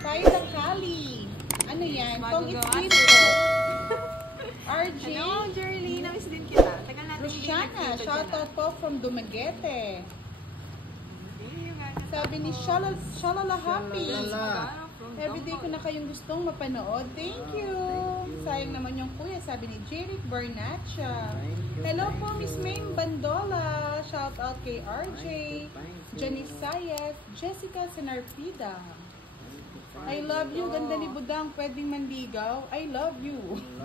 Tayo ng Kali. Ano yan? Tong itlip ko. RJ. Hello, Jerly. Namiss din kita. Tagal natin Luciana, shoutout po from Dumaguete. Sabi ni Shalala Happy. Everyday ko na kayong gustong mapanood. Thank you. Sayang naman yung kuya. Sabi ni Jeric Bernacha. Hello po, Miss Maine Bandola. Shout out kay RJ. Jenny Sayas. Jessica Senarpida. I love you. Ganda ni Budang. Pwedeng manligaw. I love you.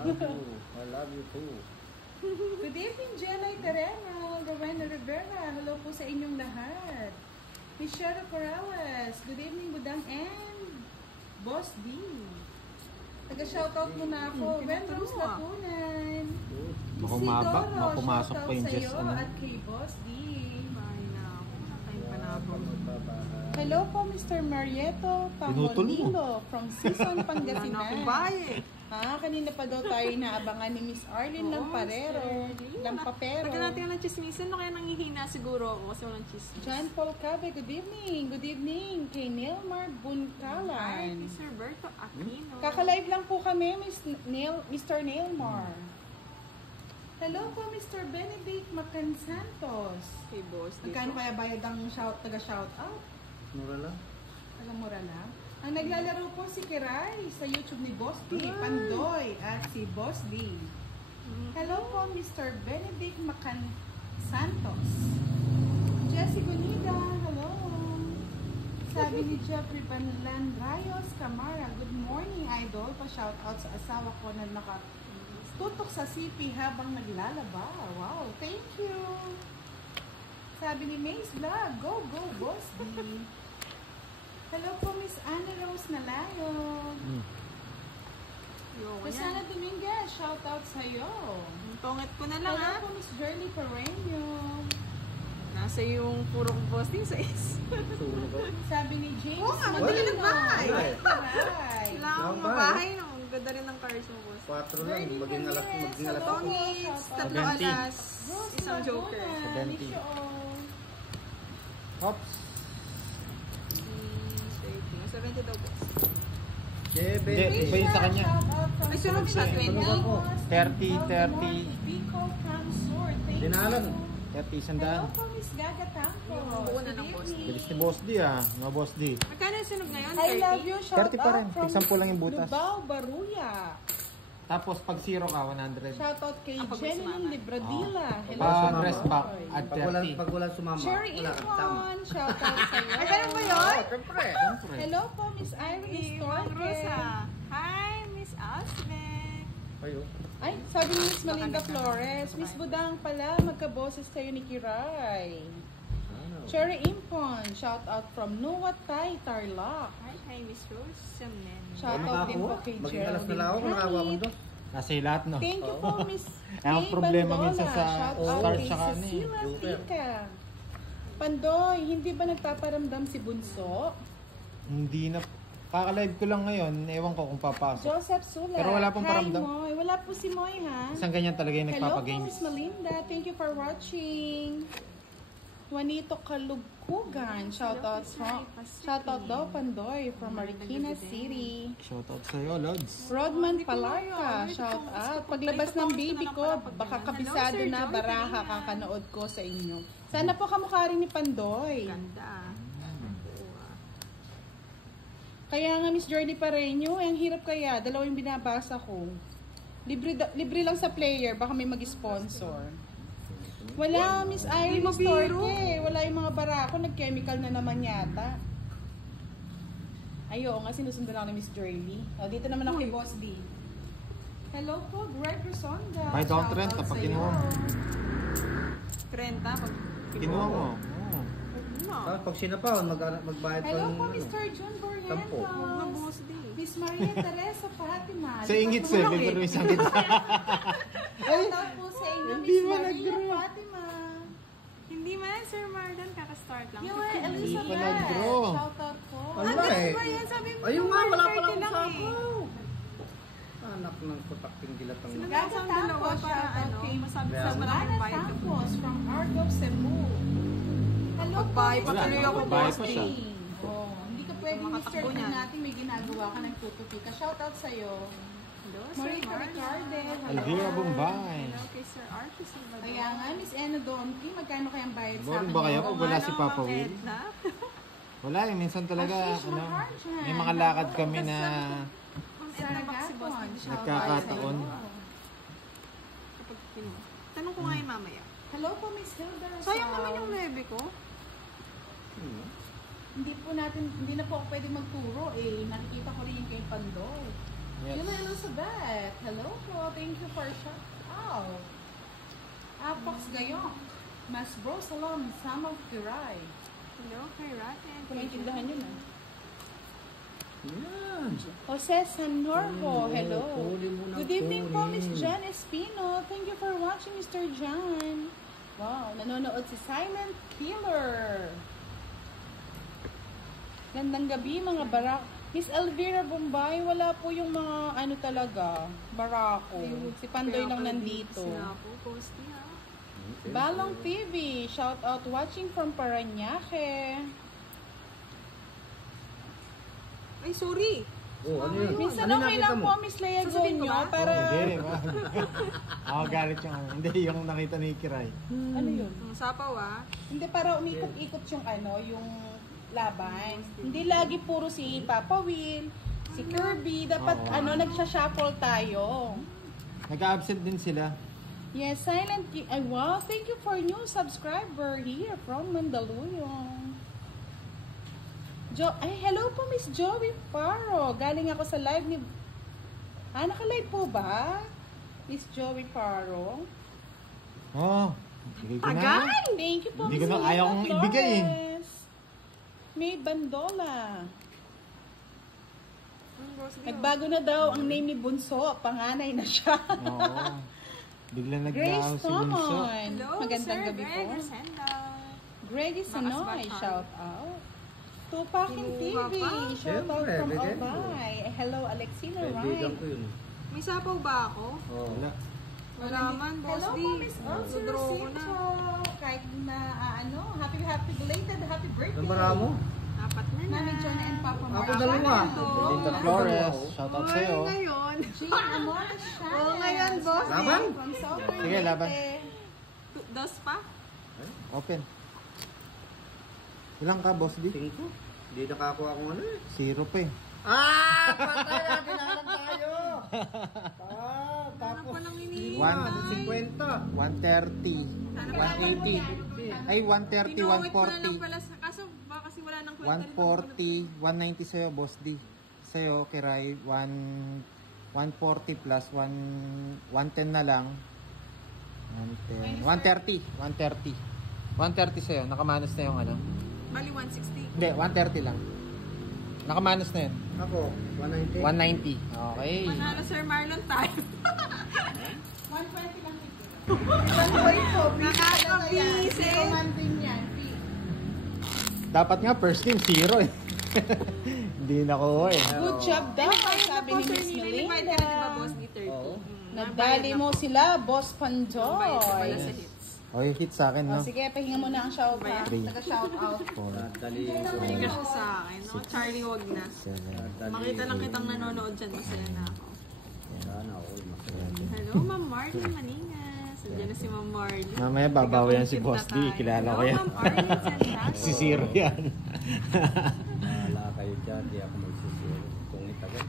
I love you too. Good evening, Jelay Terena. Rowena Rivera. Hello po sa inyong lahat. Michelle Corrales. Good evening, Budang and Boss D. Taga-shoutout muna ako. Vendrose Lapunan. Mapumasok pa yung Jess. At kay Boss D. Bye na ako. Nakain pa na ako. Hello po, Mr. Marieto Pangolilo from Sison, Pangasinan. Kanina pa daw tayo naabangan ni Miss Arlene Lamparero. Lampapero. Tagal natin ng chismisan. No, kaya nangihina siguro ako kasi walang chismis. John Paul Cabe, good evening. Good evening. Kay Neilmar Buncalan. Miss Roberto Aquino. Kakalive lang po kami, Mr. Neilmar. Hello po, Mr. Benedict Macansantos. Hey, boss. Magkano kaya bayad ang taga-shoutout? Mura lang. Mura lang. Ang naglalaro po si Kiray sa YouTube ni Boss D, Pandoy, at si Boss D. Hello po, Mr. Benedict Macan Santos. Jessie Gunida, hello. Sabi ni Jeffrey Panlan Rayos Camara, good morning, idol. Pa-shoutout sa asawa ko na nakatutok sa CP habang naglalaba. Wow, thank you. Sabi ni Mace Vlog, go, go, Boss D. Hello po, Miss Anna Rose Nalayon. Susana Dominguez, shout out sa'yo. Tongit ko na lang, ha? Hello po, Miss Jerly Pereño. Nasa yung puro kong posting sa is. Sabi ni James. Oo nga, madali ng bahay. Wala akong mabahay, no? Ang ganda rin ng cars mo, boss. 4 lang, maging alas ako. Tongits, 3 alas, isang joker. 70. Hops. 70 daw, boss. Hindi, iba yun sa kanya. Ay, sunod siya, 20. 30. Dinalan. 30, sandaan. Hello po, Miss Gaga Tampo. Buo na ng boss. Bilis ni Boss D, Mga Boss D. Magkano yung sunog ngayon? I love you, shout 30 pa rin. out from Tigsampu lang yung butas. Lubao, Baruya. Tapos pag 0 ka, 100. Shout out kay Ako, Jeneline Libradilla. Hello. Dress back at 30. Pag wala sumama, Cherry wala kang tama. Infon, shout out sa'yo. Ay, ganun ba yun? Siyempre. Hello po, Miss Irene Mang Rosa. Storke. Hi, Miss Asmek. Ayo. Ay, sabi ni Miss Melinda Flores, Miss Budang pala, magkaboses kayo ni Kiray. Cherry Impon, shout out from Nuwatay, Tarlac. Hi, Miss Rose. Samnen. Shout out din po kay Maging alas na Geraldine lang ako, nakawa ko Hamid. doon. Kasi lahat, no? Thank you po, Miss Ang Kay problema Bandola. minsan sa Shout out stars kay tsaka ano eh, Cecilia Joker. Tika. Pandoy, hindi ba nagpaparamdam si Bunso? Hindi na. Kaka-live ko lang ngayon. Ewan ko kung papasok. Joseph Sula. Pero wala pong paramdam. Hi, Moy. Wala po si Moy, ha? Isang ganyan talaga yung Hello po, nagpapagames. Miss Melinda. Thank you for watching. Juanito Kalugkugan. Shoutout daw, Pandoy, from Marikina City. Shoutout sa'yo, Lods. Rodman Palarca. Shoutout. Paglabas ng baby ko, baka kabisado na baraha kakanood ko sa inyo. Sana po kamukha rin ni Pandoy. Ganda. Kaya nga, Miss Jordy Pareño, ang hirap kaya. Dalawa yung binabasa ko. Libre lang sa player, baka may mag-sponsor. Wala, Miss Irene Storke. Wala yung mga barako, nag-chemical na naman yata. Ay, oo nga, sinusundan ako ni Miss Jordy. O, dito naman ako kay Boss D. Hello po, Greg Rosonda. Buy down trend kapag kinuha mo. 30 pag Kinuha mo. Oo. Tapos pag sinapahon, magbayad pa Hello ng po, Mr. John Tampo. Borgentos. Miss Maria Teresa Fatima. Sa ingit sir, pero isang kita. Shoutout po sa inyo, Hindi Miss mo Maria nag-grow. Fatima. Hindi man, Sir Mardan, kaka-start lang. Yung Hindi pa Elizabeth. nag-grow. Shoutout po. Wala Ano eh. ba yan? Sabi mo, Ayun nga, wala pa lang 30 lang usapaw. Anak ng kutakting dilatang Sino na. ba ang dalawa para ano, masabi sa maraming Ana bayad ka po? Campos from Argos, Cebu. Hello po, Pagbahay pa Mr. tuloy ako, Lord Bahay boss. pa siya. Oh, hindi ka pwede Makatakbo Mr. niyan. natin may ginagawa ka ng tutupi ka. Shoutout sa'yo. Hello, Sir Marita Marlon. Ricarde. Elvira Bombay. Hello kay Sir Arthur Salvador. Kaya nga, Miss Eno Donki, magkano kayang bayad sa Boring akin? ba kayo? ngayon? Pag wala si Papa Ma'am Will? Edna. Wala eh, minsan talaga, Ashish ano, Maharjan. may mga lakad kami na Ma'am Edna, baka si Boss Saragaton. Lee siya. Nagkakataon. Kapag kinuha. Tanong ko nga yung mamaya. Hello po, Miss Hilda. Sayang naman yung lebe ko. Hindi na po ako pwede magturo eh. Nakikita ko rin yung kay Pandoy. Yes. Yun Elizabeth. Hello po. Thank you for shout out. Apox Gayong. Mas Bro Salon. Sama Kiray. Hello kay Ratten. Kumaintindahan yun ah. Yan. Jose Sanorbo. Hello. Kunin mo ng Good evening po, kunin. Miss John Espino. Thank you for watching, Mr. John. Wow, nanonood si Silent Killer. Gandang gabi, mga barak. Miss Elvira Bombay, wala po yung mga ano talaga, barako. Si Pandoy lang nandito. Sila po, Boss Lee, ha? Balong TV, shout out watching from Parañaque. Ay, sorry. Oh, ano yun? Minsan Ano okay nakita lang mo? po, Miss Lea Sasabihin ko Gonyo, ba? para... Hindi, wag. Ako galit yung ano. Hindi, yung nakita ni Kiray. Ano yun? Ang sapaw, ah. Hindi, para umikot-ikot yung ano, yung laban. Hindi lagi puro si Papa Will, si Kirby. Dapat Oo. ano, nagsha-shuffle tayo. Nag-absent din sila. Yes, Silent Ay, wow, thank you for new subscriber here from Mandaluyong. Ay, hello po, Miss Joey Paro. Galing ako sa live ni... naka-live po ba? Miss Joey Paro. Oh, bigay ko na. Tagal! Thank you po, Hindi ko Miss na- Lina ayaw kong ibigay eh. Flores. May Bandola. Boss Lee, Nagbago na daw ang name ni Bunso. Panganay na siya. Oo. Biglang Grace naglaho si Bunso. Tomon. Hello, Magandang Sir gabi po. Greg Resenda. Greggy Sanoy, Bakas-bakan. shout out. Tupakin Kinuha TV, pa? shout out Siyempre, from bigay mo. Albay. Hello, Alexina Kaibigan Ryan. ko yun. May sapaw ba ako? Oh. Wala. Wala man, Boss Hello po, Lee. Miss Elsie Nagdodraw ko na. Rosito. Kahit na, happy belated, happy birthday. Gambara mo? Apat na na. Mami John and Papa Mark. Ako dalawa. Linda Flores, shout out sa'yo. Ay, ngayon. Jean Amores Shannon. Oo, ngayon, boss. Laban? From Southern Sige, laban. Leyte. Dos pa? Open. Ilang ka, Boss D? 5. Hindi nakakuha kung ano eh. 0 pa eh. Patay na! Tinahanap tayo! Ano Tapos, pa lang iniiwan? 1, 50. 130. Ay, 130, Pinuwit ko na lang 140. pala. Kaso baka kasi wala nang kwenta rin. 140, 190 sa'yo, Boss D. Sa'yo, Kiray, 140 plus 110 na lang. 110. 130. 130. 130 sa'yo. Nakamanos na yung ano. Bali 160. Hindi, 130 lang. Nakamanos na yun. Ako, 190. 190. Okay. Manalo Sir Marlon tayo. 120 lang ito. 1 po. Nakakabisi. Commanding yan. Dapat nga first game 0 eh. Hindi nakuha eh. Good job daw, sabi ni Miss Nilibayad ka na diba, Melinda. boss, ni 30? Oo. Nagdali mo sila, Boss Bayad ka pala Panjoy. sa hits. Okay, hit sa akin, O no? sige, pahinga mo na ang shout out. Three. Taga-shout out. 4, Dali ko. Hindi ka siya sa akin. No? Charlie, wag na. 7, Makita lang kitang nanonood dyan. Masaya na ako. Sana ako, masaya. Hello, Ma'am Marlene Maningas. Nandiyan na si Ma'am Marlene. Mamaya babawi yan si Nagka-compute Boss na D. tayo. Kilala ko Hello, yan. Ma'am Arlene Santiago. Si Zero yan. Wala kayo dyan, di ako magsisiro. Kung itagal.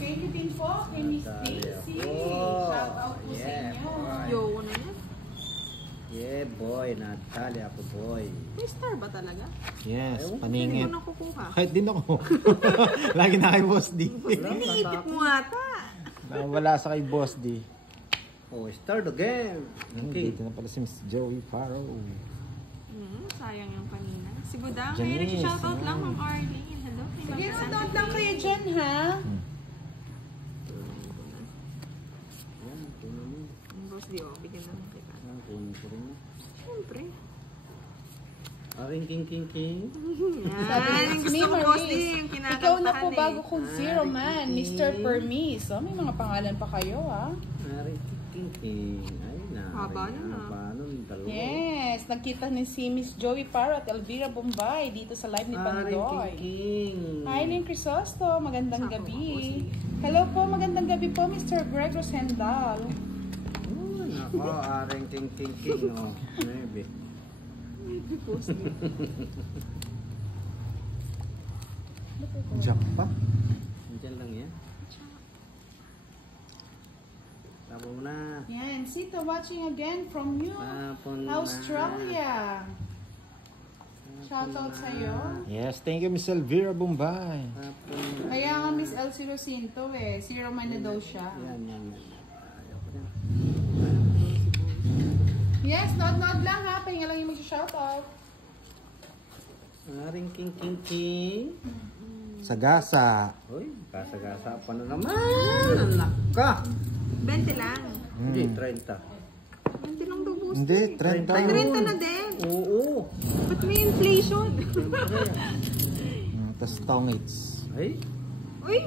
Thank you din po kay Miss Daisy. Shout out po sa inyo. Yoko na yan. Yeah, boy. Natali ako, boy. May star ba talaga? Yes, Hindi paningit. ko nakukuha. Kahit din ako. Lagi na kay Boss D. Iniipit mo ata. Wala sa kay Boss D. Oh, start again. Okay. Dito na pala si Miss Joey Farrow. Sayang yung kanina. Si Budang, Janice, kaya shoutout lang, yan. Ma'am Arlene. Hello, kay Sige, Ma'am shout Sandra out lang Lee. kayo dyan, ha? Yan, kunin mo. Ang boss, di oh, bigyan lang kita. Yan, kunin ko rin. Siyempre. Aring king. Yan, yung gusto ko, boss, di yung kinakantahan Ikaw na po eh. bago kong zero man, Mr. Permis. So, may mga pangalan pa kayo, ha? Aring king. Ay, na. Haba na, ah. Paano dalawa. Yes, nagkita ni si Miss Joey Paro at Elvira Bombay dito sa live ni Pandoy. King. Eileen Crisosto, magandang gabi. Hello po, magandang gabi po, Mr. Greg Rosendal. Nako, aring king. Oh, maybe. Jack pa. Diyan lang yan. Tapos na. Yan, Sita watching again from New Tapon na. Australia. Shoutout sa'yo. Yes, thank you Miss Elvira Bombay. Tapon na. Kaya nga Miss Elsie Rocinto eh, zero man na daw siya. Yan. Ayaw ko yan. Yes, nod lang ha, pahinga lang yung mag-shoutout. Aring king. Sagasa. Uy, kasagasa pa na naman. Anak ka. 20 lang. Hindi, 30. 20 lang daw boss. Hindi, 30. 30 na din. Oo. Ba't may inflation? Tapos tongits. Ay, Uy!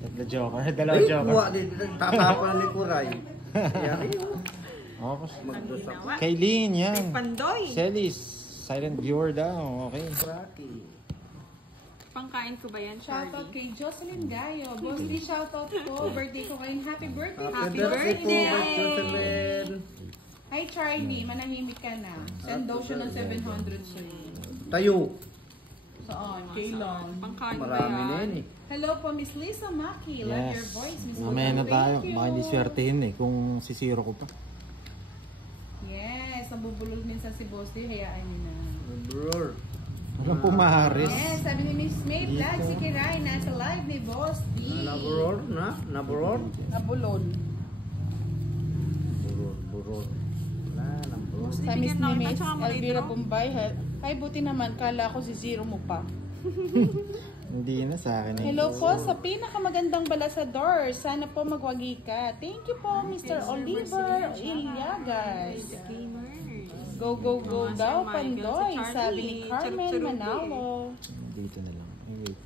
Tatlo joker. Dalawa ay, joker. buwa din. Tatapa ni Kuray. Kaya kayo. Oh, Magdusak. Kaylin, yan. Pandoy! Celis. Silent viewer daw. Okay. Rocky. Pangkain ko ba yan, Shoutout Charlie? kay Jocelyn Gayo. Boss D, shoutout po. Birthday ko kayo. Happy birthday. Happy Jocelyn birthday! Gayo. Jocelyn. Hi Charlie, manahimik ka na. Send daw siya ng 700 sa'yo. Tayo. Saan? Kailan? Pangkain ba Marami na yan? yan eh. Hello po, Miss Lisa Maki. Love your Yes. voice, Miss Mamaya na Lisa. tayo. Thank you. Baka hindi swertihin eh. Kung sisiro ko pa. Yes, nabubulol minsan si Boss D. Hayaan niyo na. Bror. Walang pumaharis. Yes, sabi ni Miss May Vlog, si Kiray, nasa live ni Boss D. Naburor na? Naburor? Nabulol. Buror. Wala, naburor. Sa Miss Bibigyan ni na kita, Miss tsaka Elvira malitro. Bombay. Ay, buti naman. Kala ko si Zero mo pa. Hindi na sa akin eh. Hello po sa pinakamagandang balasador. Sana po magwagi ka. Thank you po, Mr. Oliver Iliagas. Gamer. Go, go, go Mga daw, Sir Michael, Pandoy. si Charlie. Sabi ni Carmen Charot-charot Manalo. Dito na lang. Ay, wait.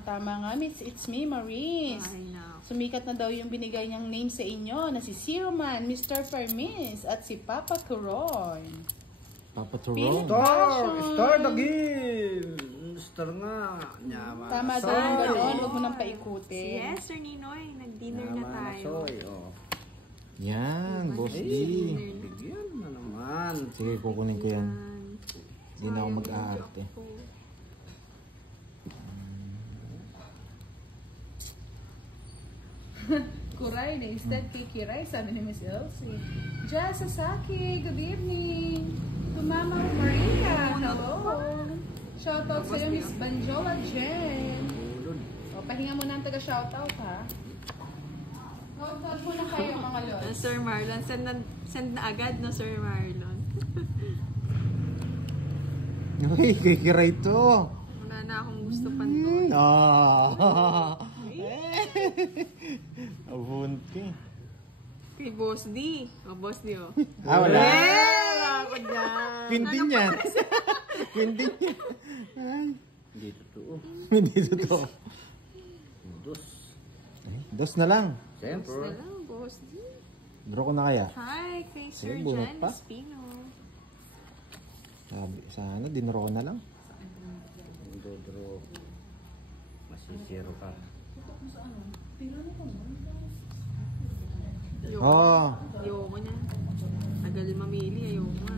Tama nga, Miss. It's me, Maris. Ay, na. Sumikat na daw yung binigay niyang name sa inyo na si Zero Man, Mr. Permis, at si Papa Curon. Papa Pilit Turon. Start again! Star nga. Nyama. Tama daw yung gano'n. Huwag mo nang paikutin. Yes, Sir Ninoy. Nag-dinner na Nyama na tayo. soy. Oh. Yan, Boss D. Bigyan na naman. Sige, kukunin ko yan. Hindi na ako mag-aarte. Kuray na instead kay Kiray, sabi ni Miss Elsie. Jazz Sasaki, good evening. To Mama Maria, hello. Shoutout sa'yo, Miss Banjola Jen. O, pahinga mo na ang taga-shoutout, ha? Shoutout muna kayo, mga lods. Sir Marlon, send na agad no Sir Marlon. Uy, kikiray to. Wala na akong gusto Pandoy. Abunti. Kay Boss D. O, Boss D, o. Wala. Ako dyan. Pindi niya. Pindi niya. Ay, Hindi totoo. hindi totoo. Dos. Dos na lang. Siyempre. Hello, Boss D. Draw ko na kaya. Hi, kay Sir bunot Jan pa. Espino. Sabi, sana dinro ko na lang. Dodro. Masisiro ka. Ayoko. Oo. Ayoko na. Tagal mamili, ayoko nga.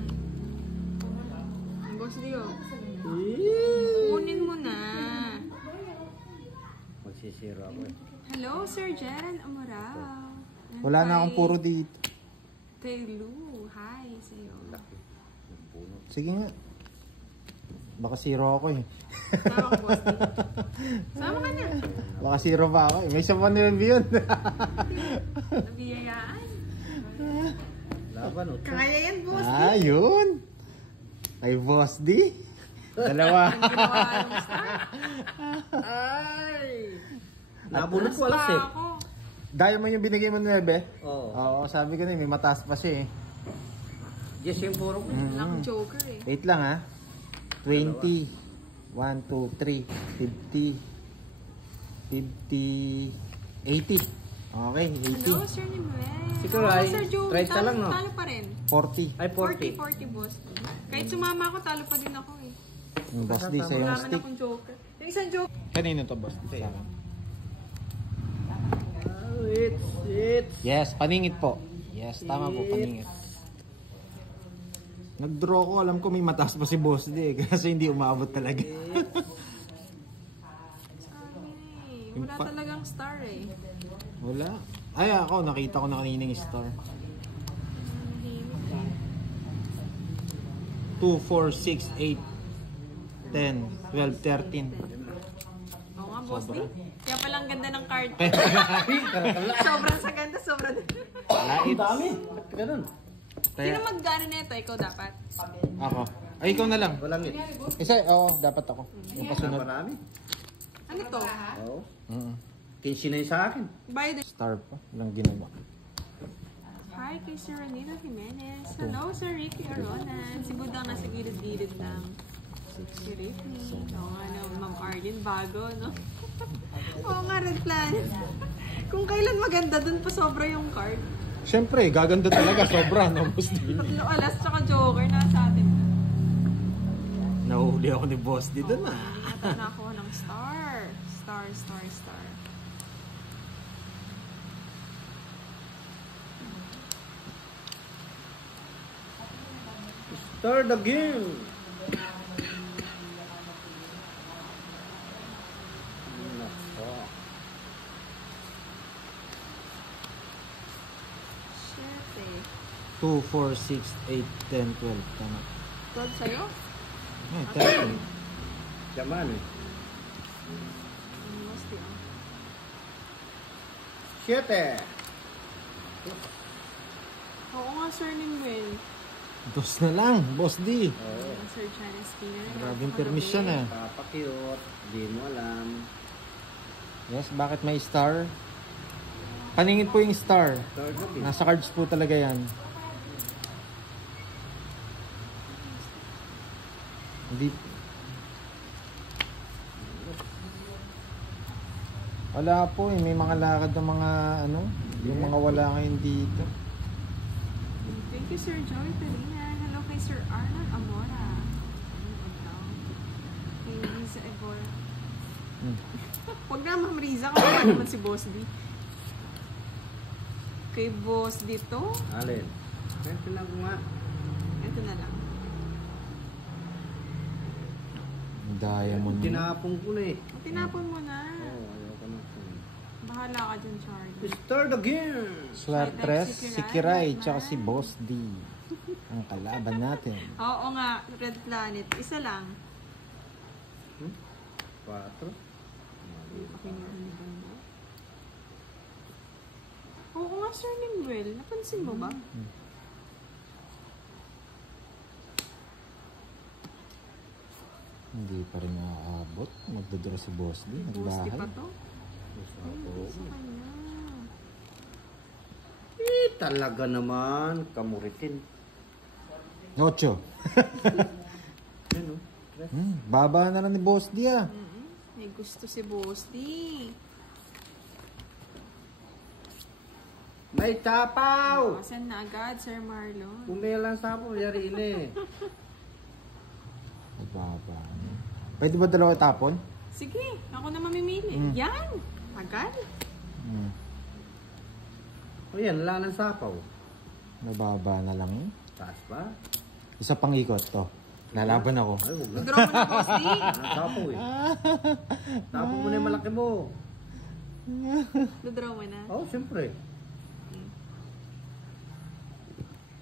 Boss D, o. Kunin mo na. Magsisiro ako eh. Hello, Sir Jan Amorao. And Wala na kay- akong puro dito. Kay Lou, hi sa'yo. Sige nga. Baka zero ako eh. Sama ka, Boss D. Sama ka na. Baka zero pa ako eh. May isa pa nilbi yun. Nabiyayaan. Laban o. Kaya yan, Boss D. Yun. Kay Boss D. Dalawa. Ang ginawa yung star. Ay! Nabunot ko alas eh. Pa ako. Diamond yung binigay mo ng 9? Oo. Oo, sabi ko na may mataas pa siya eh. Yes, yung puro ko. Wala akong joker eh. Wait lang ha. 20. 1, 2, 3. 50. 50, 80. Okay, 80. Hello, Sir Nimel. Si Kuray, Sir Joey, right ka lang, no? Talo pa rin. 40. Ay, 40. 40, boss. Kahit sumama ako, talo pa din ako eh. Yung boss D sa yung Wala man stick. akong joker. Yung isang joker. Kanino to boss D? Sa akin. It's. Yes, paningit po. Yes, tama po, paningit. Nag-draw ko, alam ko may mataas pa si boss D kasi hindi umabot talaga. Sabi, wala talagang star eh. Wala. Ay, ako, nakita ko na kanina yung star. 2, 4, 6, 8, 10, 12, 13. Oo nga, boss D. Kaya palang ganda ng card. Eh, Sobrang sa ganda, sobrang. Lait. Dami. Ba't ka ganun? Sino mag-gano nito? Ikaw dapat. Ako. Ay, ikaw na lang. Walang it. Isa, oo, dapat ako. Yung kasunod. Marami. Ano to? Oo. Mm-mm. 15 na yun sa akin. Bayad. Star pa. Walang ginawa. Hi kay Sir Ronito Jimenez. Hello, Sir Ricky Aronan. Si Budang nasa gilid-gilid lang. Si Ricky. Oo nga no, Ma'am Arlene, bago, no? Oo nga, red planet. Kung kailan maganda, dun pa sobra yung card. Siyempre, gaganda talaga. Sobra, no, boss D. Tatlo alas tsaka joker nasa atin. Nahuli ako ni boss D doon ah. Ito na ako ng star. Star, star, star. Start the game. Nako. Shit eh. 2, 4, 6, 8, 10, 12. Tama. 12 sa'yo? Ay, 13. Yaman eh. Masti ah. 7. Oo nga, Sir Nimwell. Dos na lang, boss D. Oo. Sir China Spinner. Grabing permission eh. Papakyot. Di mo alam. Yes, bakit may star? Paningin po yung star. Start the game. Nasa cards po talaga yan. Hindi. Wala po eh. May mga lakad ng mga ano. Yung mga wala ngayon dito. Thank you, Sir Joey Talinan. Hello kay Sir Arnold Amora. Kay Riza Evora. Huwag na, Ma'am Riza. Kaya naman si Boss D. Kay Boss D to. Alin? Kaya pinagawa. Ito na lang. Diamond. Tinapong ko na eh. Tinapon mo na. Oo, ayaw ko na. Bahala ka dyan, Charlie. Start the game. Swertres, si Kiray, tsaka si Boss D. Ang kalaban natin. Oo nga, Red Planet. Isa lang. 4. Oo nga, Sir Nimwell. Napansin mo ba? Hindi pa rin naaabot. Magdodoro si Boss D. Boss D pa Nagbahay. to? Sa kanya. Eh, talaga naman. Kamuritin. 8. Ano? Baba na lang ni Boss D ah. May gusto si Boss D. May tapaw! Send na agad, Sir Marlon. Pumelang sa po, yari ini. Baba. Pwede ba dalawa tapon? Sige, ako na mamimili. Yan! Agad. O yan, wala ng sapaw. Nababa na lang. Taas pa? Isa pang ikot to. Lalaban ako. Ay, huwag na. Draw mo na, Boss D. Tapaw eh. Tapaw mo na yung malaki mo. Draw mo na. Oo, siyempre.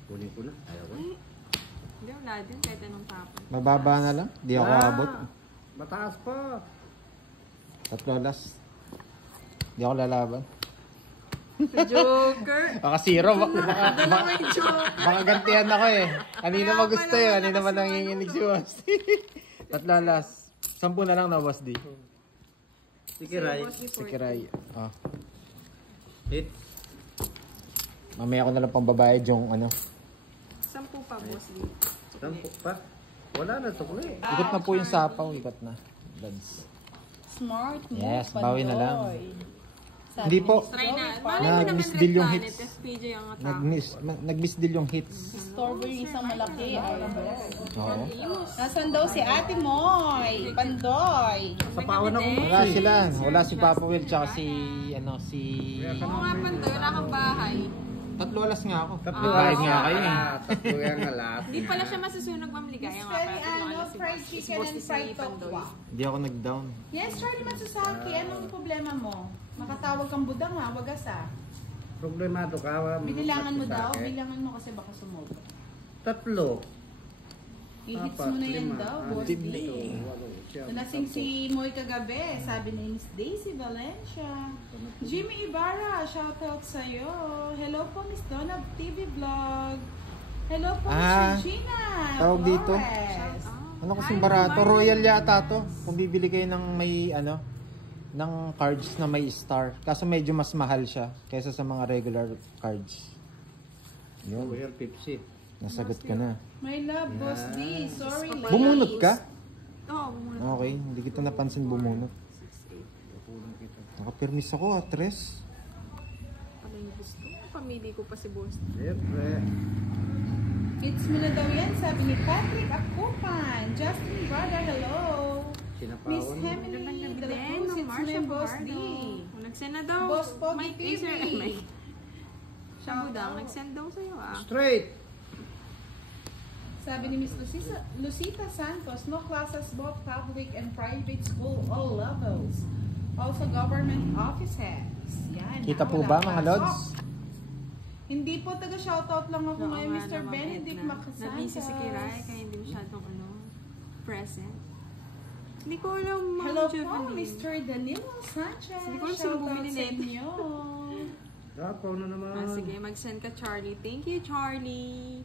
Kunin ko na. Ayaw ko. Ay, hindi, wala din. Kahit anong tapon. Mababa na lang. Di ako abot. Mataas pa. 3 alas. Di ako lalaban. Joker. Baka 0. Dalawa yung joker. Baka gantihan ako eh. Kanina Kaya ba gusto pala yun? Kanina ba malakas yung nanginginig si Boss D? 3 alas. 10 na lang na Boss D. Sige, Ray. Si Kiray. Ah. Hit. Mamaya ko na lang pambabayad yung ano. 10 pa, Boss D. Tampok pa. Wala na, tukli. Ikot na po yung sapaw. Ikot na. Lads. Smart move, Yes, bawi na lang. Pandoy. Sabi Hindi ni po. Miss Try na. Joey, Malay mo naman Nag-miss Red din yung Planet, hits. FPJ ang atao. Nag-miss din yung hits. Strawberry isang malaki. Oo. Nasan daw si Ate Moy? Pandoy. Sa pawan ako. Wala sila. Wala si Papa Will tsaka si Oo nga, Pandoy. Wala kang bahay. Tatlo alas nga ako. Tatlo Nagbayad nga kayo eh. Tatlo yan nga lahat. Hindi pala siya masusunog, Ma'am Ligaya. Nga Very pala. ano, fried chicken and fried tokwa. Hindi ako nag-down. Yes, Charlie Matsusaki, anong problema mo? Makatawag kang budang ha, wagas ha. Problemado ka. Binilangan mo daw, bilangan mo kasi baka sumobra. Tatlo. I-hits mo na yan daw, boss D. Siya. Nalasing si Moy kagabi, sabi ni Miss Daisy Valencia. Jimmy Ibarra, shoutout sa'yo. Hello po, Miss Donna TV Vlog. Hello po, Miss Regina. Tawag dito. Flores. Ano kasing barato? Royal yata to. Kung bibili kayo ng may ng cards na may star. Kaso medyo mas mahal siya kaysa sa mga regular cards. Yun. Royal Pepsi. Nasagot ka na. My love, boss D. Sorry, late. Bumunot ka? Oo, bumunot. Okay, hindi kita napansin bumunot. Nakapermis ako, atres. Ano yung gusto? Pamili ko pa si Boss. Siyempre. Hits mo na daw yan, sabi ni Patrick Akupan. Justin Brother, hello. Miss Sinapawan. Hemily de la Cruz, hits mo na yung boss D. Nag-send na daw. Boss Pogi Mike TV. Acer. Mike. Siya mo daw. Nag-send daw sa'yo ah. Straight. Sabi ni Miss Lucita Santos, no classes, both public and private school, all levels. Also government offices. Yan. Kita po wala ba mga pasok. lods? Hindi po, taga-shoutout lang ako Oo ngayon, nga Mr. naman, Benedict Edna. Macasantos. Na-busy si Kiray, kaya hindi masyadong present. Hindi ko alam, Ma'am Hello po, Juvenile. Mr. Danilo Sanchez. Hindi ko alam sino Shoutout bumili sa nito. inyo. Dapaw na naman. Sige, mag-send ka, Charlie. Thank you, Charlie.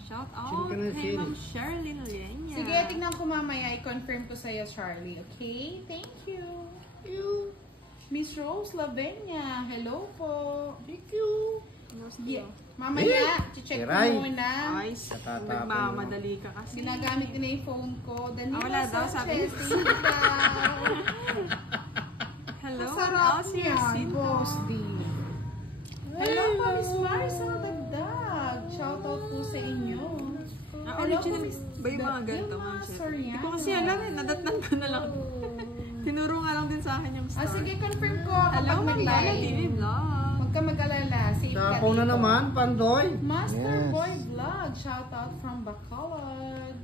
Shout out Sino ka na, kay Sino? Ma'am Sherilyn Lenya. Sige, tignan ko mamaya. I-confirm ko sa'yo, Charlie. Okay? Thank you. Miss Rose Lavenia. Hello po. Thank you. Yeah. Mamaya, check Kiray. ko muna. Ay, Natatapon nagmamadali ka kasi. Ginagamit ko na yung phone ko. Danilo wala daw, sabi Sanchez. niya. Thank you daw. Hello, Sarap Elsie niya, Jacinto. Boss D. Hello po, Miss Marisol Dagdag. Shoutout po sa inyo. Original ba yung mga ganito, Ma'am Sher? Hindi ko kasi alam eh. Nadatnan ko na lang. Tinuro nga lang din sa akin yung star. Sige, confirm ko Hello, kapag Ma'am Lala TV mag-live. Vlog. Huwag ka mag-alala. Safe ka Dapaw na dito. naman, Pandoy. Master Yes. Boy Vlog. Shoutout from Bacolod.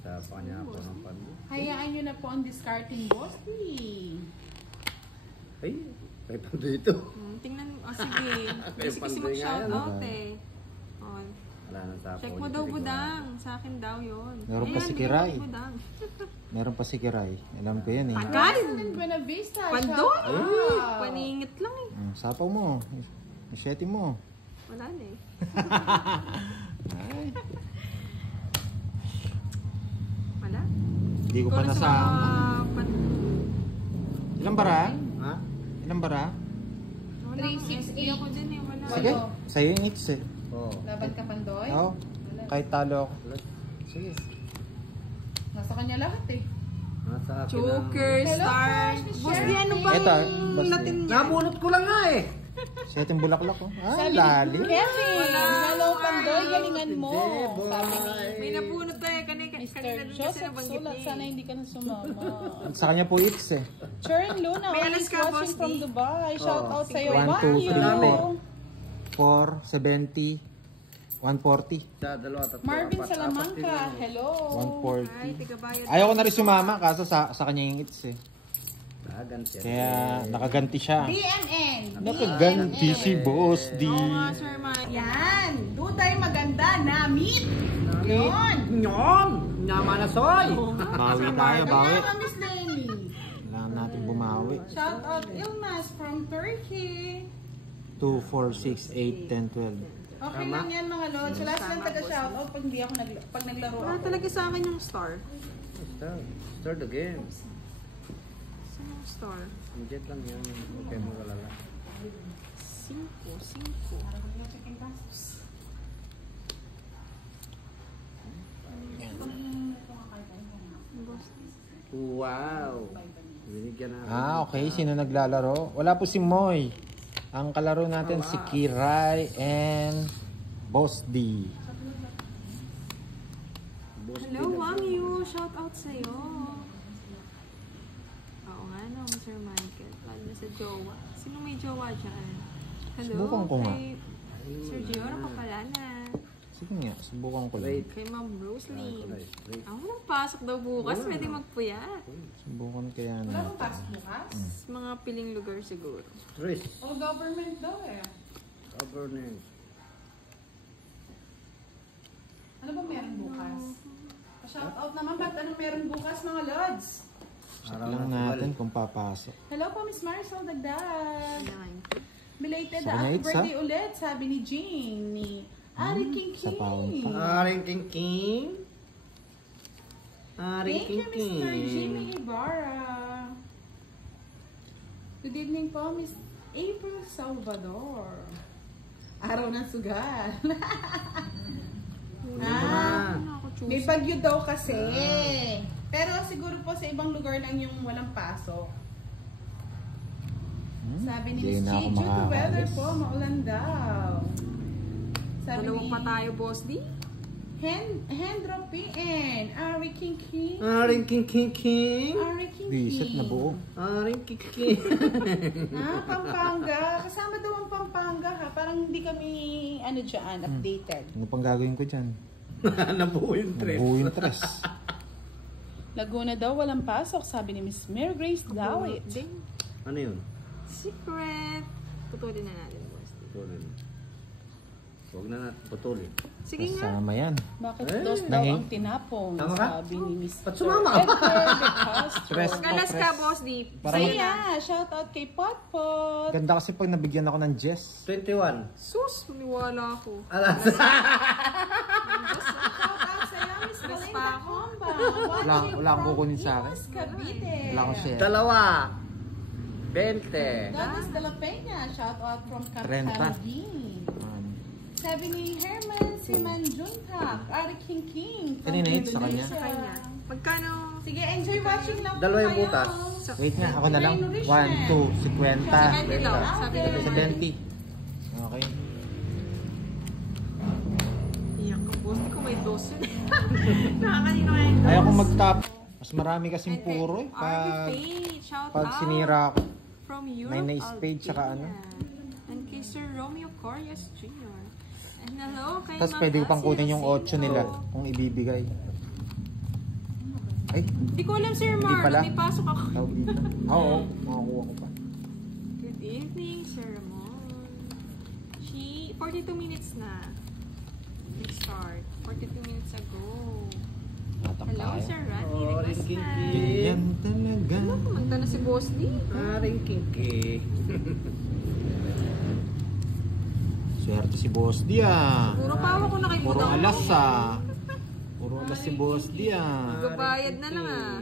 Dapaw niya ako ng Pandoy. Hayaan nyo na po ang discarding boss D. Ay, kay Pandoy ito. Tingnan, sige. Kasi kasi Pandoy nga yan, mag-shoutout eh. Oh, Wala nang dapaw. check mo daw, Budang. Sa akin daw yun. Meron pa Ayan, si Kiray. meron, Budang. Meron pa si Kiray. Alam ko yan eh. Agad! Jocelyn Buena Vista. Pandoy! Shoutout. Paningit lang eh. Sapaw mo. Masyete mo. Wala na eh. Wala. Hindi ko pa nasa... Ilang bara? Ha? Ilang bara? 368. Hindi ako din eh. Wala. Sige. Sa'yo yung hits eh. Oo. Laban ka, Pandoy? Oo. Kahit talo ako. Sige. Nasa kanya lahat eh. Nasa akin Joker, Hello, Star. Crush, Miss Boss, di Shirley. ano bang Eto, boss Latin din. niya? Nabulot ko lang nga eh. Siyete yung bulaklak ko. Ah, Sabi lalim. ni Kevin, hello Pandoy, galingan mo. Hindi, boy. Sabi ni May napunot tayo kanina Mr. dun kasi Joseph nabanggit Sulat, niya sana eh. hindi ka na sumama. Sa kanya po hits eh. Chern Luna, May always alas ka, watching Boss from D. Dubai. Shout out sa'yo. 1, 2, 3, 4, 70, 140. Sa dalawa, tatlo, Marvin apat, Salamanca, apat din hello. Ay, 140. tigabayad. Ayaw ko na rin sumama kaso sa kanya yung hits eh. Ganti. Kaya nakaganti siya. BNN. Nakaganti si Boss D. Oo nga, Sir Mike. Yan. Duday maganda na meet. Yun. Nyon! Nyama na soy! Bawi tayo, bawi. Kaya Miss Lenny. Kailangan natin bumawi. Shout out Ilmas from Turkey. 2, 4, 6, 8, 10, 12. Okay lang yan mga lods. Wala silang taga-shoutout pag hindi ako pag naglaro Wala ako. talaga sa akin yung star. Start the game. Saan yung star? Jet lang yan. Okay mo kalala. 5. Wow. Binigyan na. Okay. Sino naglalaro? Wala po si Moy. Ang kalaro natin si Kiray and Boss D. Hello, Wang Yu. Shout out sa'yo. Oo nga no, Sir Michael. Lalo na sa jowa. Sino may jowa dyan? Hello, Subukan ko nga. kay Sir Giora Papalana. Sige nga, subukan ko lang. Kay Ma'am Rosalie. Ako nang pasok daw bukas. Pwede magpuyat. Subukan kaya Wala na. kang pasok bukas? Mga piling lugar siguro. Stress. O government daw eh. Governance. Ano ba meron bukas? Shout out naman, ba't ano meron bukas mga lods? Check lang natin kung papasok. Hello po, Miss Marisol Dagdag. Belated Sa happy nights, birthday ulit, sabi ni Jean, ni Ari King sa pawon King. pa. Aring King King. Aring Thank King you, Mr. Jimmy Ibarra. Good evening po, Miss April Salvador. Araw ng sugal. Ah, may bagyo daw kasi. Pero siguro po sa ibang lugar lang yung walang pasok. Sabi ni Hindi Miss na ako G, due to weather makakaalis. po, maulan daw. Sabi Dalawang ni pa tayo, Boss D. Hendro PN, Ari King King, Aring King King King. Ari King Visit na King. buo. Aring King King. Pampanga. Kasama daw ang Pampanga ha. Parang hindi kami updated. Ano pang gagawin ko dyan? Nabuo yung tres. Nabuo yung tres. Laguna daw walang pasok, sabi ni Miss Mary Grace Dawit. Ding. Ano yun? Secret. Putulin na natin, Boss D. Putulin. Huwag na natin putulin. Sige nga. Kasama yan. Bakit Eh, dos daw nanging- ang tinapong, Tama ka? sabi ni Miss Ba't sumama ka? Edgar de Castro. Stress. Pagkalas ka, Boss D. Parang- Sa'yo na. Saya, shout out kay Potpot. Ganda kasi pag nabigyan ako ng Jess. 21. Sus, maniwala ako. Alas. Shout out sa'yo, Miss Stress Belinda pa ako. Comba. Wala akong kukunin sa akin. Imus Cavite. Wala akong share. Dalawa. 20. Douglas de la Peña, shout out from 30. Capitaldin. Sabi ni Herman Siman Juntap, Ari King King. from Kanina hit sa kanya? Indonesia. Sa kanya. Magkano? Sige, enjoy watching lang po Dalawa yung kayo. butas. Wait nga, ako na lang. 1, 2, 50. 70 daw. Sabi ni Boss D. 70. Okay. Iyak ka, Boss D. Kung may dos yun. Nakakanino kayo dos. Ayaw kong mag-top. Mas marami kasing And puro eh. kay RV Page, shout Pag out. sinira ako. From Europe, May nice page, Albania. tsaka ano. And kay Sir Romeo Corias Jr. And hello kay Tapos Ma'am pwede ko pang Elsie kunin yung 8 Jacinto. nila kung ibibigay. Ay, Hindi ko alam, Sir Hindi Mar. pala. May pasok ako. tawag dito. Oo, makakuha ko pa. Good evening, Sir Ramon. 42 minutes na. Nag-start. 42 minutes ago. Natang Hello, tayo. Sir Randy. Oh, Request King na. King. Yan talaga. Ano, kumanta na si Boss D. Aring King King. Swerte si Boss D ah. Puro pawa ko na kay Puro Budang. alas ah. Puro alas si Boss D ah. Gabayad na lang ah.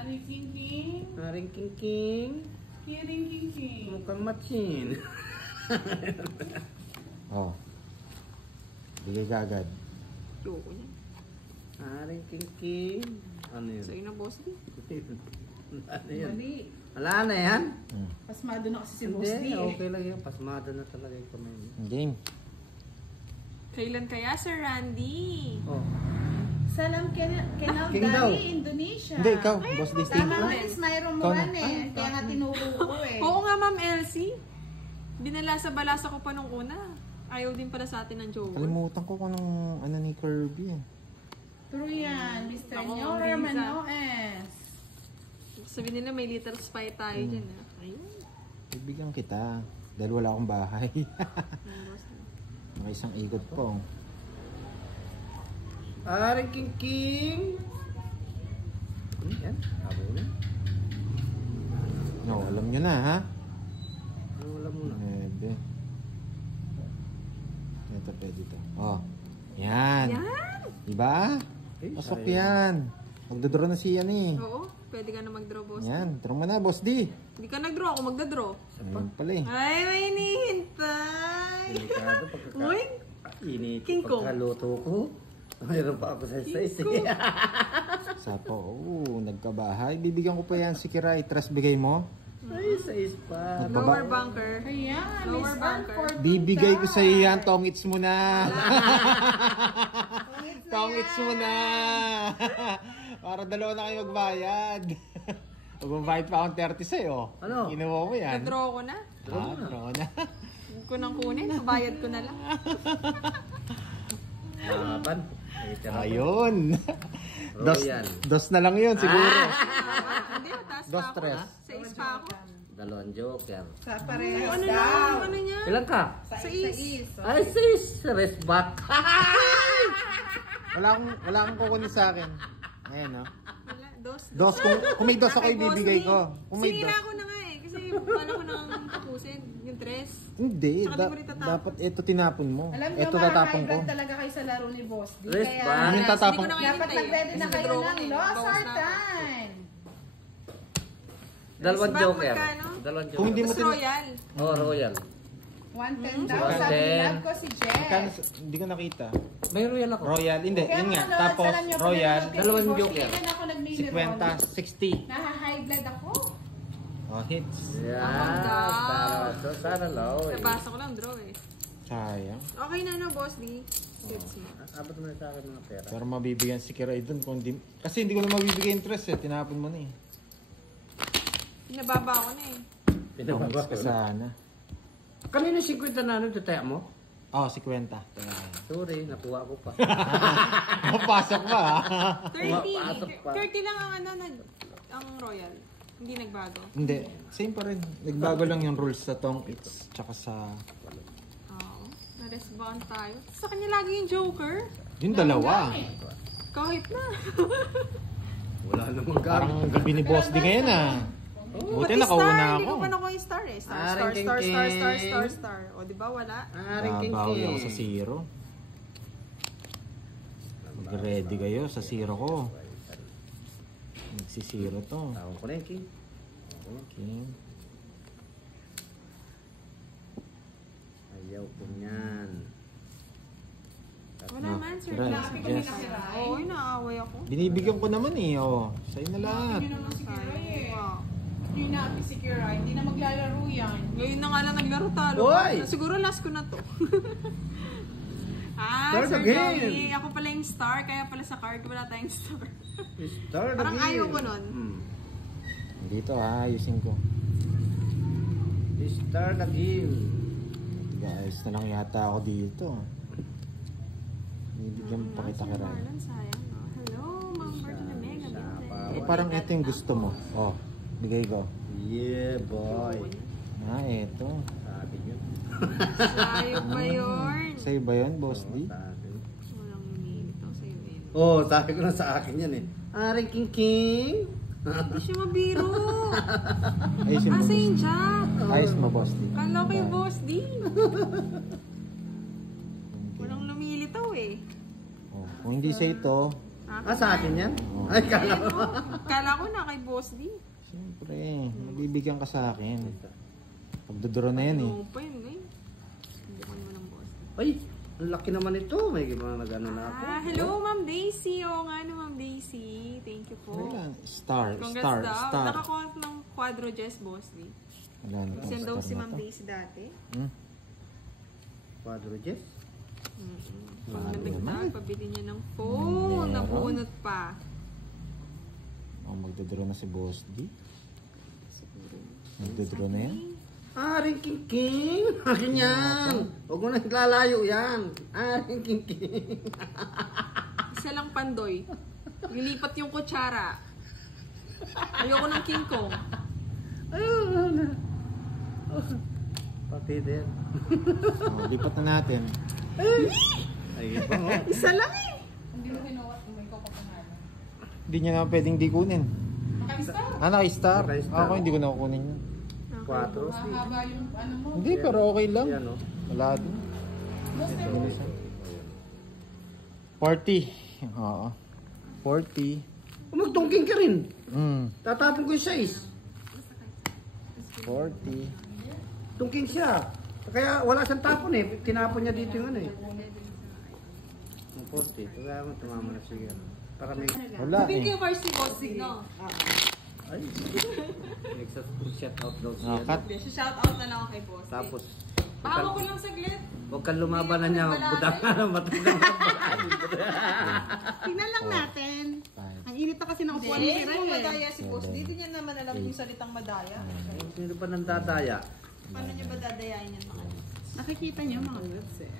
Ari King King, Aring King King. Kiring King King. Mukhang matchin. Oh. Bigay ka agad. Yoko niya. Aring King King. Ano yun? Sa'yo na, Boss D. Ano yun? Mali. Wala na yan? Pasmado na kasi si Boss D. Hindi, okay lang yan. Pasmado na talaga yung kamay niya. Game. Kailan kaya, Sir Randy? Oh. Salam Kenal King daw. Dali, Indonesia. Hindi, ikaw. Boss D. Tama Ikaw. nga, Miss Myro Ikaw na. Moran eh. Kaya nga tinuro ko eh. Oo nga, Ma'am Elsie. Binalasa-balasa ko pa nung una. Ayaw din pala sa atin ng jowa. Kalimutan ko kung anong ano ni Kirby eh. True yan, Mr. Ako, Nyor Lisa. Manoes. Sabi nila may little spy tayo dyan. Ah. Ayun. Ibigyan kita. Dahil wala akong bahay. Ang boss na. Mga isang ikot po. Aring King King. Ano yan? Abo na. No, alam nyo na ha. Ano wala muna? Ebe. Ito pwede ito. Oh. Yan. Yan! Diba? Eh, Pasok sayang. yan. Magdodraw na siya ni. Oo, pwede ka na mag-draw, boss. Yan. Turong mo na, Boss D. Hindi ka nag-draw, ako magda-draw. Ayun pala eh. Ay, may hinihintay! Delikado pagkaka... Uy! Init King Kong. pagkaluto ko. Mayroon pa ako sa size eh. Isa pa. Oo, nagkabahay. Bibigyan ko pa yan si Kiray. Tres bigay mo. Ay, sa ispa. Lower bunker. Ayan, Lower Miss bunker. Ann for Bibigay ko sa $2. iyo yan. Tongits mo na. Tongits mo na. Para dalawa na kayo magbayad. Magbabayad pa akong 30 sa'yo. Ano? Ginawa mo yan. Na-draw ko na. Draw na. Huwag ko nang kunin. Bayad ko na lang. Laban. Ayun. Royal. Dos na lang yun siguro. Hindi, taas Dos pa ako. tres. Sa ispa ako. Dalawang joker. Sa parehas Ano daw. na? Ano niya? Ilan ka? Sa is. is. Ay, sis. Rest back. Wala kang kukunin sa akin. Ayan, no? Wala. Dos. Dos. Kung may dos ako, ibibigay ko. Kung may Sinira dos. ko na nga eh. Kasi paano ko nang tapusin? Yung tres. Hindi. Tsaka di mo rin tatapon. Dapat ito tinapon mo. Alam niyo, Ito tatapon ko. ma-high talaga kayo sa laro ni Boss D. Rest Kaya, ba? Yung tatapon. Hindi ko na dapat nag-ready na kayo Draw ko ng na eh. loss Bawas or na ako. time. Dalawang Rest back, joker. magkano? Dalawang joker. Kung hindi mo Tapos royal. Oh, royal. 110 daw. 110. Sabi love ko si Magkano Jeff. hindi ko nakita. May royal ako. Royal. Hindi. Kaya Yun nga. mga lods, Tapos alam niyo, Royal. pag nanonood kayo Dalawang ni Boss D, joker. kailan ako nagmimiron. 50. 60. Naha-high blood ako. Oh, hits. Yan. Sana low. Nabasa ko lang draw eh. Sayang. Okay na no, Boss D. Let's see. Abot mo na sa akin mga pera. Pero mabibigyan si Kiray dun kung di... Kasi hindi ko na mabibigay interest eh. Tinapon mo na eh. Pinababa ko na eh. Pinababa Tongits ko ka na. sana. Kanina 50 na ano, tataya mo? Oh, 50. Sorry, nakuha ko pa. Mapasok pa ha. Pumapasok pa. 30 lang ang ang royal. Hindi nagbago. Hindi. Same pa rin. Nagbago lang yung rules sa Tongits. Tsaka sa... Oo. Na-resbond tayo. Sa kanya lagi yung joker. Yung dalawa. Kahit na. Wala namang Parang gamit. gabi ni Boss D ngayon ah. Buti Pati nakauna star, ako. Hindi ko pa nakuha yung star eh. Star, Ah, star, ring, star, ring, star, ring. star, star, star. O, di ba wala? Bawi ako sa zero. Mag-ready kayo sa zero ko. Nagsisiro to. Tawag ko na yung king. Okay. Ayaw ko niyan. Wala man, sir. Kiray, Wala. Jess. Oo, inaaway ako. Binibigyan ko naman eh. Oh. Sa'yo na lahat. Yun naman si Kiray eh. Wow. Yun na si Kiray. Hindi na maglalaro yan. Ngayon na nga lang naglaro talo. Hoy! Siguro last ko na to. Start Sir again. Joey, ako pala yung star, kaya pala sa card wala tayong star. Start Parang again. ayaw ko nun. Dito ayusin ko. Start again. Guys, na lang yata ako dito. Binibigyan pa kita Sir Kiray. Marlon, sayang. No? Hello, Ma'am Martina Mega. Parang ito yung gusto mo. Oh, bigay ko. Yeah, boy. Ito. Sabi nyo. Sayo ba yun? Sa'yo ba yun, Boss D? Sabi. Walang minito sa'yo yun. Oh, sabi ko na sa akin yan eh. Aring king king. Hindi siya mabiro. Ayusin mo, Asa Boss yung D. jack? Ayos mo, Boss D. Kala ko yung boss D. Walang lumilitaw eh. Oh, kung hindi sa ito, Sa akin yan? Oh. Ay, kala ko. Kala ko na kay boss D. siyempre, mabibigyan ka sa akin. Pagdodoro na yan eh. Oo pa yun eh. Bukan mo ng boss D. Ay, ang laki naman ito. May mga nag-ano na ako. Hello Ma'am Daisy. Oo nga no Ma'am Daisy. Thank you po. Wala. Star, Congrats star, daw. star. Nakakuha ng quadro Jess boss D. Wala na tong Send daw star si na Ma'am to. Daisy dati. Hmm? Quadro Jess. Pag nabigtan, pabili niya ng phone. Meron. Napunot pa. Oh, magdodoro na si Boss D. Magdodoro na yan. Aring king king. Akin yan. Huwag mo na lalayo yan. Aring king king. Isa lang pandoy. Lilipat yung kutsara. Ayoko ng King Kong. Ayun na. Pati din. Oh, lipat na natin. Ay, iba mo. Isa lang eh. Hindi mo kinuha kung may kapapangalan. Hindi niya na pwedeng di kunin. Makalista? Naka-star. Naka-star. Ako hindi ko na kukunin yun. Quadro. Mahaba yung ano mo. Hindi, pero okay lang. Yan o. Wala din. Boss, may Ano siya? 40. Oo. 40. Magtungking ka rin. Tatapon ko yung size. 40. Tungking siya. Kaya wala siyang tapon eh. Tinapon niya dito yung ano eh. Yung 40. Kaya mo tumama na sige. Para may... Wala Sabihin ko eh. yung first ni Bossing, no? Ay, shout out daw Ah, siya. cut. Shout out na lang ako kay Bossing. Tapos, Bawa ko lang saglit. huwag kang lumaban na niya. Budang na matulog. Tingnan lang natin. Five. Ang init na kasi ng upuan Hindi, ni Kiray kung eh. madaya si Boss, dito niya naman alam yung salitang madaya. Sino pa nang dadaya? Paano niya ba dadayain yan mga Nakikita niyo mga goods eh.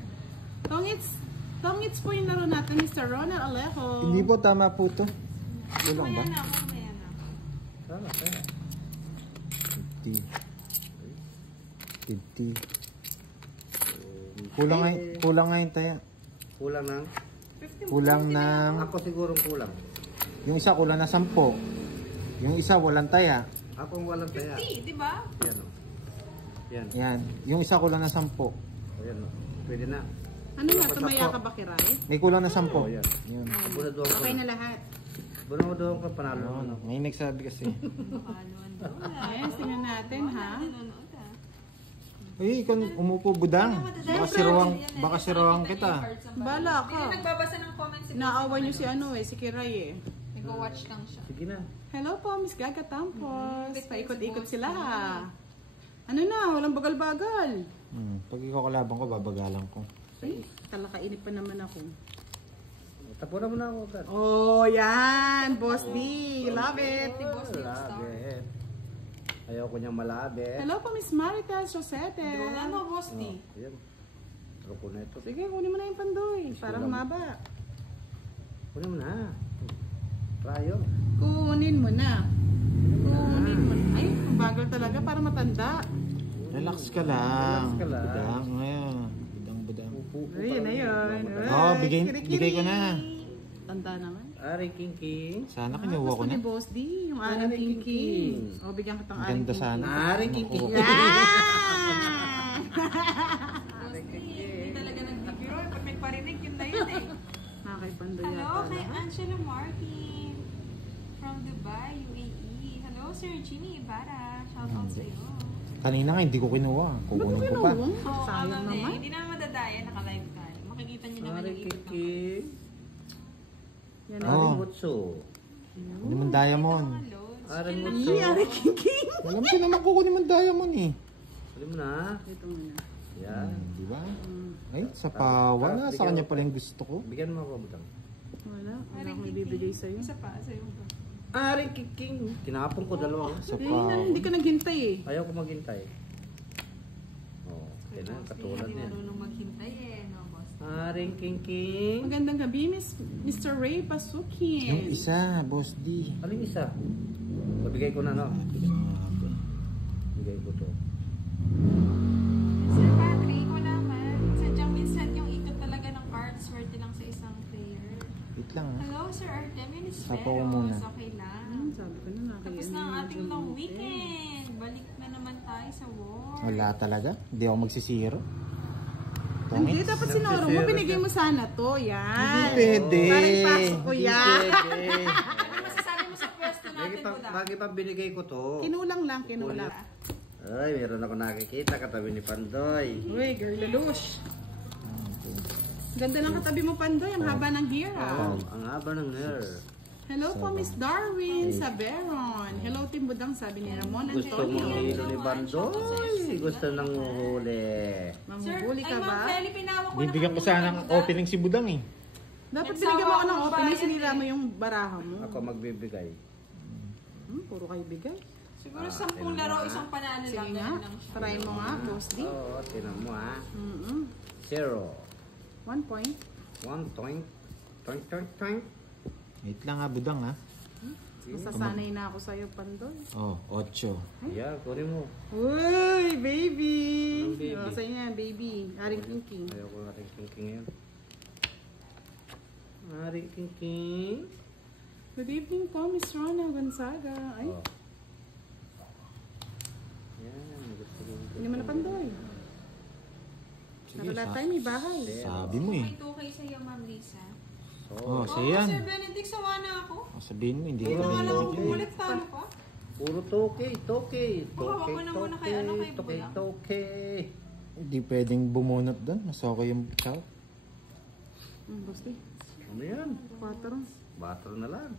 Tongits po yung laro natin, Mr. Ronald Alejo. Hindi po, tama po to. Kulang ba? Mamaya na ako, mamaya na. Tama, tama. 50. 50. Kulang nga yung taya. Kulang ng... 50 Kulang ng... Ako sigurong kulang. Yung isa kulang na 10. Yung isa walang taya. Ako ang walang taya. 50, di ba? Yan o. Yan. Yan. Yung isa kulang na 10. O yan o. Pwede na. Ano na, tumaya ka ba, Kiray? May kulang na 10. O yan. Yun. Bunaduhan ko. Okay na lahat. Bunaduhan ko panalo. Ano, may nagsabi kasi. Makaluan daw. Yes, tingnan natin ha. Nanonood ah. Uy, ikaw umupo budang. Baka sirawang kita. Bala Hindi ka. nagbabasa ng comments si Naawa niyo si ano eh, si Kiray eh. Nag-watch lang siya. Sige na. Hello po, Miss Gaga Tampos. Paikot-ikot sila ha. Ano na, walang bagal-bagal. Pag ikaw kalabang ko, babagalan ko. Ay, talakainip pa naman ako. Tapunan mo na ako. Kat. Oh, yan! Boss D! Love it! Malabit. Ayaw ko niyang malabit. Hello po, Miss Maritas Rosete. Wala no, Boss D. Ayan. Taro ko na ito. Sige, kunin mo na yung pandoy. Para humaba. Kunin mo na. Trayo. Kunin mo na. Kunin mo na. Ay, ang bagal talaga para matanda. Relax ka lang. Relax ka lang. Budang, ngayon. Budang. Ayun na yun. Oo, bigay ko na. Tanda naman. Ari King King. Sana kinuha ko Gusto na. ni Boss D, yung aring Aring King King. King. O, bigyan kitang Ang aring ganda King sana. Ari King King. King. Ah! Hindi talaga nagbibiro. Pag may parinig, yun na yun eh. Nakakaipandoy Hello yata. kay Angelo Martin from Dubai, UAE. Hello Sir Jimmy Ibarra. Shout out sa iyo. Kanina nga, hindi ko kinuha. Kukunin ko pa. Sayang naman. Hindi naman madadaya, naka-live tayo. Makikita niyo naman Ari yung King ikot ng King. Yan Oo. na. Ari Mutsu. Kunin mo diamond. mga loads. Ari Chill lang Mutsu. Ay, aring King King. Alam ko naman kukunin mo diamond eh. Alam mo na. Ito muna. Yan. Di ba? Ay, sa wala. Sa kanya pala yung gusto ko. Bigyan mo ako butang. Wala. Wala Aring akong King ibibigay King. sa'yo. Isa pa, sa'yo ba? Ari King King. Tinapon ko dalawa. Sa Hindi ka naghintay eh. Ayaw ko maghintay. Oh, yan na. Katulad Hindi niya. marunong maghintay eh, no, boss? Ari King King. Magandang gabi, Mr. Ray Pasukin. Yung isa, Boss D. Aling isa? Pabigay ko na, no? Bigay ko to. Sir Patrick, wala man. Sadyang minsan yung ikot talaga ng cards, swerte lang sa isang player. Wait lang ah. Hello, Sir Artemis Sapo ko muna. Okay lang. Sabi ko na nakakaya. Tapos na ang ating long weekend. Balik na naman tayo sa war. Wala talaga. Hindi ako magsisiro. Hindi, dapat sinuro mo. Binigay mo sana to. Yan. Pwede. Parang pasok ko yan. Ano masasabi mo sa pwesto natin, Buda? Bakit pa binigay ko to? Kinulang lang, kinulang. Ay, meron ako nakikita katabi ni Pandoy. Uy, girl lalush. Ganda ng katabi mo, Pandoy. Ang haba ng gear, ha? Oh, ang haba ng hair. Hello po, Miss Darwin Saberon. Hello, Team Budang, sabi ni Ramon Gusto mo Antonio. hilo ni Bandoy? Gusto nang uhuli. Mamubuli ka Ma'am ba? Feli, pinawak ko Bibigyan ko sana ng opening si Budang eh. Dapat Nagsawa binigyan mo ako ng akong opening, bayad sinira eh. mo yung baraha mo. Ako magbibigay. Puro kayo bigay. Siguro 10 laro, isang panalo Sige lang. nga, ganun lang siya. try mo nga, Boss D. Oo, tinan mo ha. 1 point. 1 point. Toink. Wait lang ah, Budang ah. Masasanay na ako sa'yo, Pandoy. Oh, 8. Yeah, kunin mo. Uy, baby! Anong baby? Oh, sa'yo yan, baby. Aring King. Ayaw ko ating king ngayon. Aring king. Good evening po, Miss Rona Gonzaga. Ay, Oh. Yan, gusto ko. hindi mo na, Pandoy. Nakala tayo, may bahay. Sabi mo eh. May 2K sa'yo, Ma'am Lisa. Oh, Oo, sa'yo yan. Sir Benedict, sawa na ako. Oh, sabihin mo, hindi Hindi ko ko alam kung binibigyan. ulit talo pa. Puro toke. Baka wag mo na muna kay ano, kay Bulang. Toke. Hindi pwedeng bumunot doon. Mas okay yung chow. Boss D. Ano yan? 4. Batro na lang.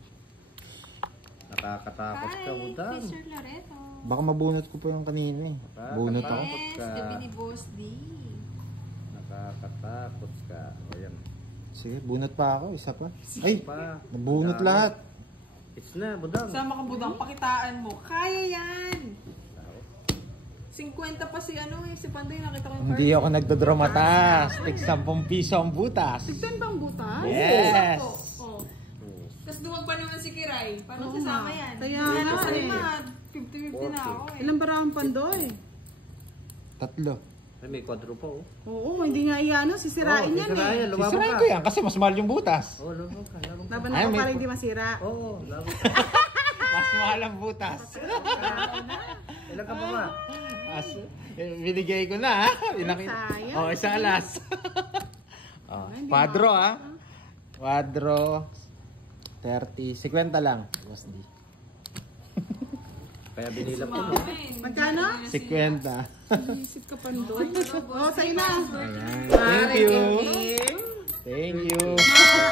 Nakakatakot ka, Hi, Budang. Mr. Loreto. Baka mabunot ko pa yung kanina eh. Bunot ako. Yes, gabi ni Boss D. Nakakatakot ka. Ayan. Sige, bunot pa ako. Isa pa. Ay, Pa. nabunot lahat. It's na, Budang. Sama ka budang, pakitaan mo. Kaya yan! 50 pa si si Pandoy, nakita ko yung Hindi ako nagdodramatas. Tig 10 piso ang butas. Tigtan bang butas? Yes! Oh. Tapos duwag pa naman si Kiray. Paano Oo sasama nga. yan? Kaya Kaya nga sa eh. lima, 50-50 na ako eh. Ilang bara ang Pandoy? 3. Ay, may kwadro pa, oh. Oo, hindi nga iyan. Sisirain yan eh. Lumabas Sisirain ka. ko yan kasi mas mahal yung butas. Oh, lumabas ka. Laban Ay, ako may- para hindi masira. Oo, lumabas ka. Mas mahal ang butas. Ilan ka pa ba? As, binigay ko na ha. Sayang. Oh, isang alas. Oh, Padro ha. Padro. 30. 50 lang. Boss D. Kaya binilap ko. Sumama eh. Magkano? 50. Isip ka Pandoy. Oo, sa'yo na. Ayan. Thank you. Thank you.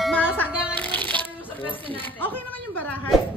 Masak. Sagangan mo yung sabi mo sa pwesto natin. Okay naman yung barahan.